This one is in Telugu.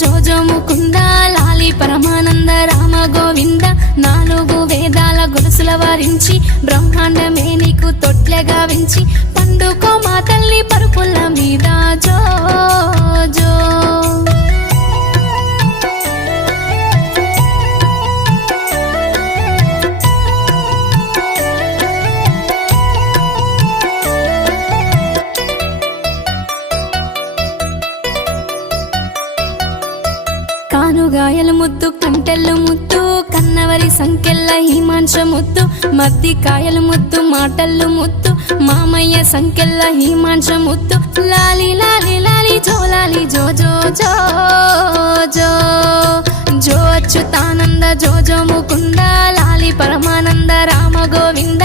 జోజో ముకుంద లాలి పరమానంద రామ గోవింద నాలుగు వేదాల గొలుసుల వారించి బ్రహ్మాండమే నీకు తొట్లెగా వించి పండుకో మా తల్లి పరుపుల మీద జో జో కానుగాయల ముద్దు కంటెల్లు ముద్దు కన్నవరి సంకెళ్ళ హిమాంశ ముద్దు మద్ది కాయల ముద్దు మాటల్లు ముద్దు మామయ్య సంకెళ్ళ హిమాంశ ముద్దు లాలి లాలి లాలి జోలాలి జో జో జో జో జో అచ్యుతానంద జోజో ముకుంద లాలి పరమానంద రామ గోవింద